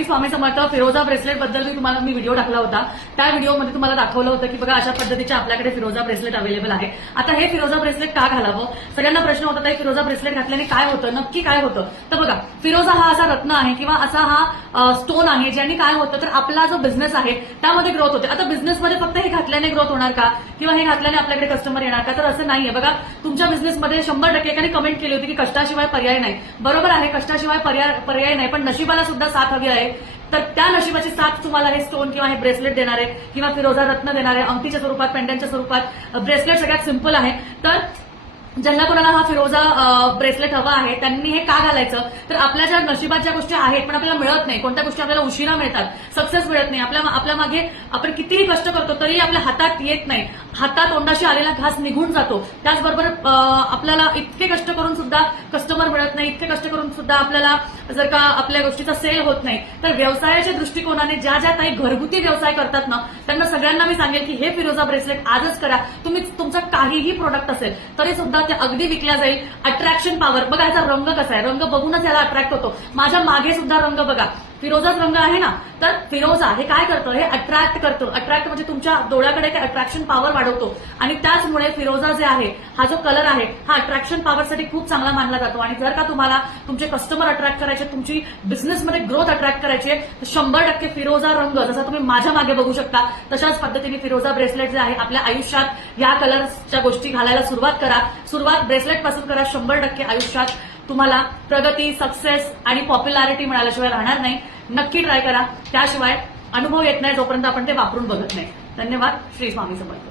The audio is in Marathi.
श्री स्वामी समर्थ. फिरोजा ब्रेसलेट बद्दल मी व्हिडिओ टाकला होता. त्या व्हिडिओमध्ये तुम्हाला दाखवलं होतं की बघा अशा पद्धतीचे आपल्याकडे फिरोजा ब्रेसलेट अवेलेबल आहे. आता हे फिरोजा ब्रेसलेट का घालावं, सगळ्यांना प्रश्न होता की फिरोजा ब्रेसलेट घातल्याने काय होतं, नक्की काय होतं. तर बघा, फिरोजा हा असा रत्न आहे किंवा असा हा स्टोन आहे ज्याने काय होतं तर आपला जो बिझनेस आहे त्यामध्ये ग्रोथ होते. आता बिझनेसमध्ये फक्त हे घातल्याने ग्रोथ होणार का किंवा हे घातल्याने आपल्याकडे कस्टमर येणार का, तर असं नाहीये. बघा, तुमच्या बिझनेसमध्ये 100% एकाने कमेंट केली होती की कष्टाशिवाय पर्याय नाही. बरोबर आहे, कष्टाशिवाय पर्याय नाही, पण नशिबाला सुद्धा साथ हवी आहे. तर त्या नशिबाची साथ तुम्हाला हे स्टोन किंवा हे ब्रेसलेट देणार आहे किंवा फिरोजा रत्न देणार आहे. अंगठीच्या स्वरूपात, पेंडंटच्या स्वरूपात. ब्रेसलेट सगळ्यात सिंपल आहे. तर ज्यांना कोणाला हा फिरोजा ब्रेसलेट हवा आहे त्यांनी हे का घालायचं, तर आपल्या ज्या नशिबात ज्या गोष्टी आहेत पण आपल्याला मिळत नाही, कोणत्या गोष्टी आपल्याला उशिरा मिळतात, सक्सेस मिळत नाही, आपल्या मागे आपण कितीही कष्ट करतो तरी आपल्या हातात येत नाही, हातात तोंडाशी आलेला घास निघून जातो. त्याचबरोबर आपल्याला इतके कष्ट करून सुद्धा कस्टमर मिळत नाही, इतके कष्ट करून सुद्धा आपल्याला जर का आपल्या गोष्टीचा सेल होत नाही, तर व्यवसायाच्या दृष्टिकोनाने ज्या ज्या काही घरगुती व्यवसाय करतात ना त्यांना सगळ्यांना मी सांगेल की हे फिरोजा ब्रेसलेट आजच करा. तुम्ही तुमचा काहीही प्रोडक्ट असेल तरी सुद्धा ते अगदी विकल्या जाईल. अट्रॅक्शन पॉवर बघा, याचा रंग कसा आहे, रंग बघूनच याला अट्रॅक्ट होतो. माझ्या मागे सुद्धा रंग बघा, फिरोजाच रंग आहे ना. तर फिरोजा हे काय करतं, हे अट्रॅक्ट करतो. अट्रॅक्ट म्हणजे तुमच्या डोळ्याकडे ते अट्रॅक्शन पॉवर वाढवतो आणि त्याचमुळे फिरोजा जे आहे, हा जो कलर आहे हा अट्रॅक्शन पॉवरसाठी खूप चांगला मानला जातो. आणि जर का तुम्हाला तुमचे कस्टमर अट्रॅक्ट करायचे, तुमची बिझनेसमध्ये ग्रोथ अट्रॅक्ट करायची आहे, तर 100% फिरोजा रंग जसा तुम्ही माझ्या मागे बघू शकता तशाच पद्धतीने फिरोजा ब्रेसलेट जे आहे आपल्या आयुष्यात या कलर्सच्या गोष्टी घालायला सुरुवात करा. सुरुवात ब्रेसलेट पासून करा. 100% आयुष्यात तुम्हाला प्रगती, सक्सेस आणि पॉप्युलॅरिटी मिळाल्याशिवाय राहणार नाही. नक्की ट्राय करा, त्याशिवाय अनुभव येत नाही जोपर्यंत आपण ते वापरून बघत नाही. धन्यवाद. श्री स्वामी समर्थ.